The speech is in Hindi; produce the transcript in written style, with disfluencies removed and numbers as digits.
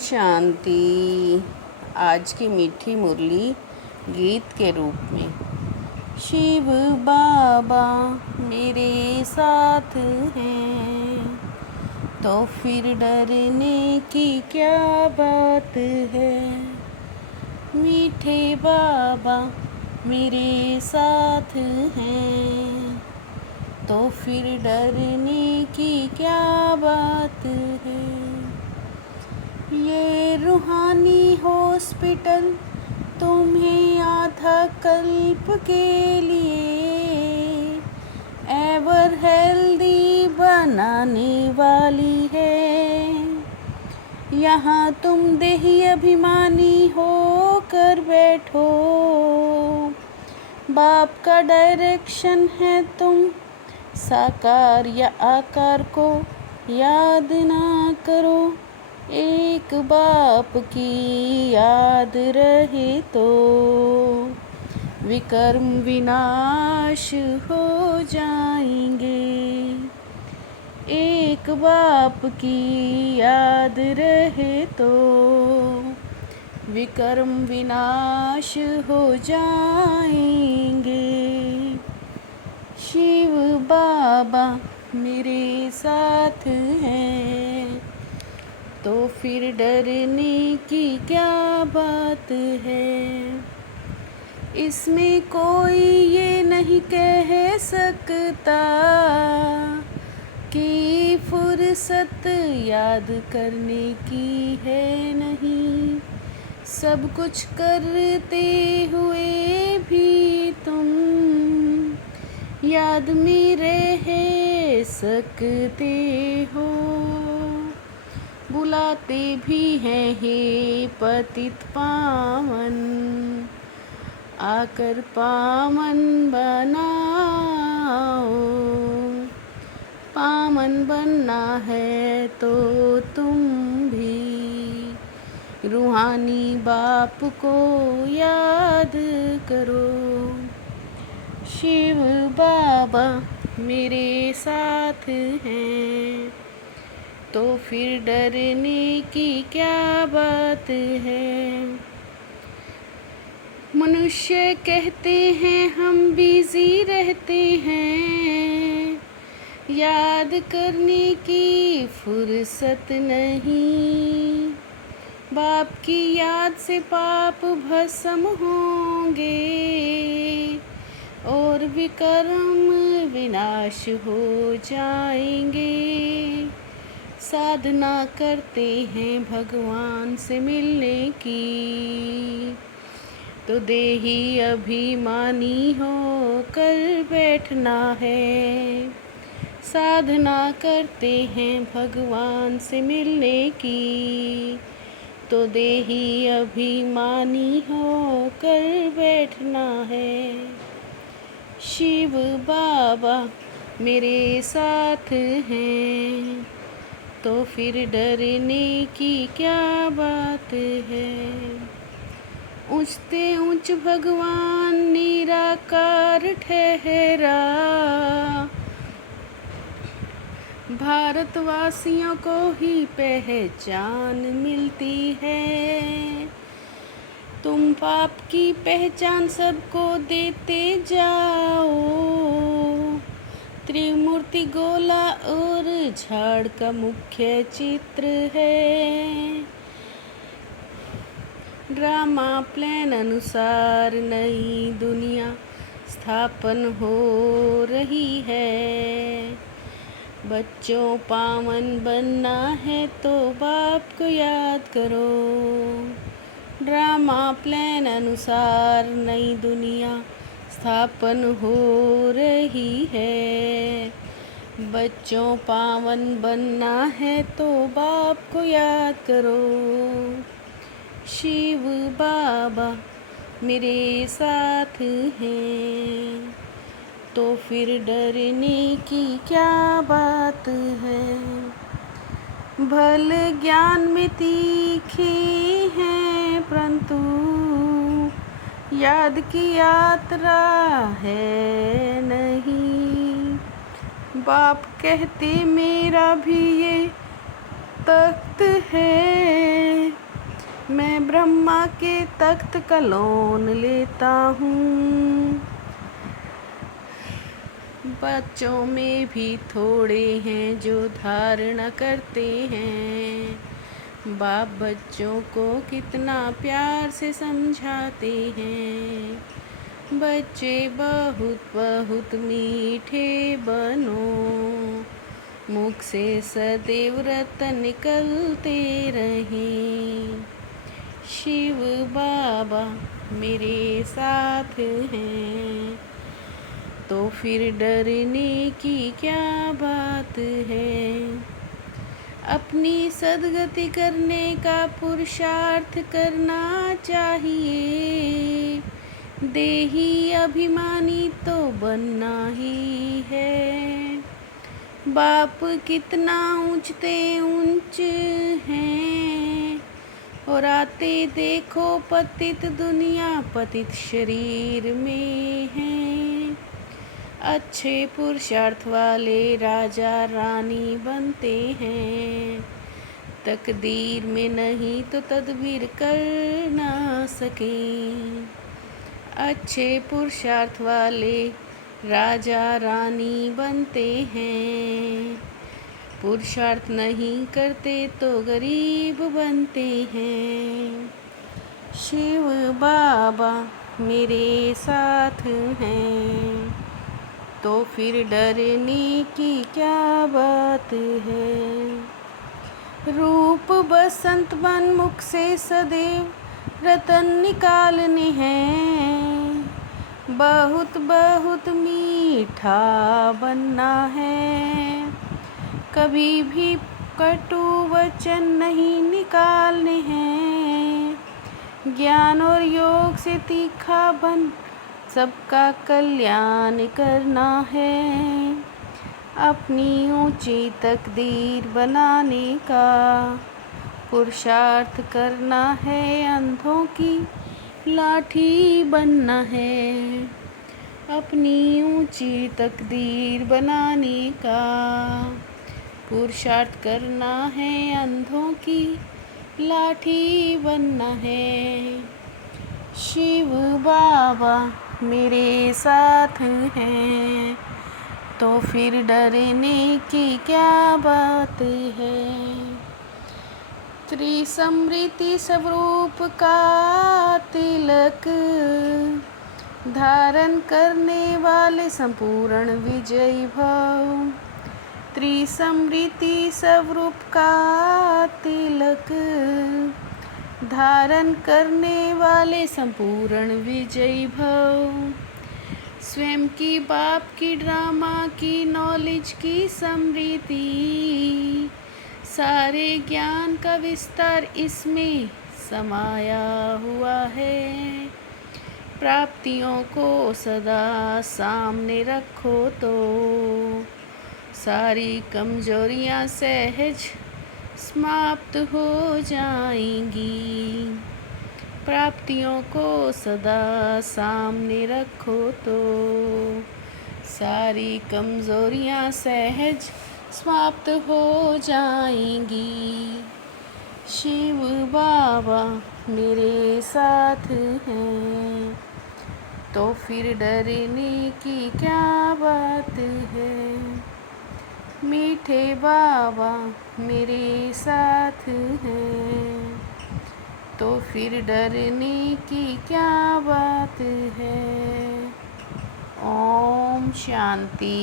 शांति। आज की मीठी मुरली गीत के रूप में। शिव बाबा मेरे साथ हैं तो फिर डरने की क्या बात है। मीठे बाबा मेरे साथ हैं तो फिर डरने की क्या बात है। ये रूहानी हॉस्पिटल तुम्हें आधा कल्प के लिए एवर हेल्दी बनाने वाली है। यहाँ तुम देही अभिमानी होकर बैठो, बाप का डायरेक्शन है, तुम साकार या आकार को याद ना करो। एक बाप की याद रहे तो विकर्म विनाश हो जाएंगे। एक बाप की याद रहे तो विकर्म विनाश हो जाएंगे। शिव बाबा मेरे साथ हैं तो फिर डरने की क्या बात है। इसमें कोई ये नहीं कह सकता कि फुर्सत याद करने की है नहीं। सब कुछ करते हुए भी तुम याद में रह सकते हो। बुलाते भी हैं हे पतित पावन, आकर पावन बनाओ। पावन बनना है तो तुम भी रूहानी बाप को याद करो। शिव बाबा मेरे साथ हैं तो फिर डरने की क्या बात है। मनुष्य कहते हैं हम बिजी रहते हैं, याद करने की फुर्सत नहीं। बाप की याद से पाप भस्म होंगे और विकर्म विनाश हो जाएंगे। साधना करते हैं भगवान से मिलने की तो देही अभिमानी होकर बैठना है। साधना करते हैं भगवान से मिलने की तो देही अभिमानी होकर बैठना है। शिव बाबा मेरे साथ हैं तो फिर डरने की क्या बात है। ऊंचते ऊंच भगवान निराकार ठहरा, भारतवासियों को ही पहचान मिलती है। तुम पाप की पहचान सबको देते जाओ। त्रिमूर्ति गोला और झाड़ का मुख्य चित्र है। ड्रामा प्लान अनुसार नई दुनिया स्थापन हो रही है। बच्चों पावन बनना है तो बाप को याद करो। ड्रामा प्लान अनुसार नई दुनिया स्थापन हो रही है। बच्चों पावन बनना है तो बाप को याद करो। शिव बाबा मेरे साथ हैं तो फिर डरने की क्या बात है। भले ज्ञान में तीखे हैं परंतु याद की यात्रा है नहीं। बाप कहते मेरा भी ये तख्त है, ब्रह्मा के तख्त का लोन लेता हूँ। बच्चों में भी थोड़े हैं जो धारणा करते हैं, बाप बच्चों को कितना प्यार से समझाते हैं। बच्चे बहुत बहुत मीठे बनो, मुख से सदैव रत्न निकलते रहें। शिव बाबा मेरे साथ हैं, तो फिर डरने की क्या बात है। अपनी सद्गति करने का पुरुषार्थ करना चाहिए, देही अभिमानी तो बनना ही है। बाप कितना ऊंचते ऊंच हैं, और आते देखो पतित दुनिया पतित शरीर में हैं। अच्छे पुरुषार्थ वाले राजा रानी बनते हैं, तकदीर में नहीं तो तदबीर कर ना सकें। अच्छे पुरुषार्थ वाले राजा रानी बनते हैं, पुरुषार्थ नहीं करते तो गरीब बनते हैं। शिव बाबा मेरे साथ हैं, तो फिर डरने की क्या बात है। रूप बसंत बन मुख से सदैव रतन निकालने हैं, बहुत बहुत मीठा बनना है। कभी भी कटु वचन नहीं निकालने हैं, ज्ञान और योग से तीखा बन सबका कल्याण करना है। अपनी ऊंची तकदीर बनाने का पुरुषार्थ करना है, अंधों की लाठी बनना है। अपनी ऊंची तकदीर बनाने का पुरुषार्थ करना है, अंधों की लाठी बनना है। शिव बाबा मेरे साथ हैं, तो फिर डरने की क्या बात है। त्रिसमृति स्वरूप का तिलक धारण करने वाले संपूर्ण विजयी भव। त्रिसमृति स्वरूप का तिलक धारण करने वाले संपूर्ण विजयी भव। स्वयं की बाप की ड्रामा की नॉलेज की समृद्धि, सारे ज्ञान का विस्तार इसमें समाया हुआ है। प्राप्तियों को सदा सामने रखो तो सारी कमजोरियां सहज समाप्त हो जाएंगी। प्राप्तियों को सदा सामने रखो तो सारी कमजोरियां सहज समाप्त हो जाएंगी। शिव बाबा मेरे साथ हैं, तो फिर डरने की क्या बात है। मीठे बाबा मेरे साथ हैं, तो फिर डरने की क्या बात है। ओम शांति।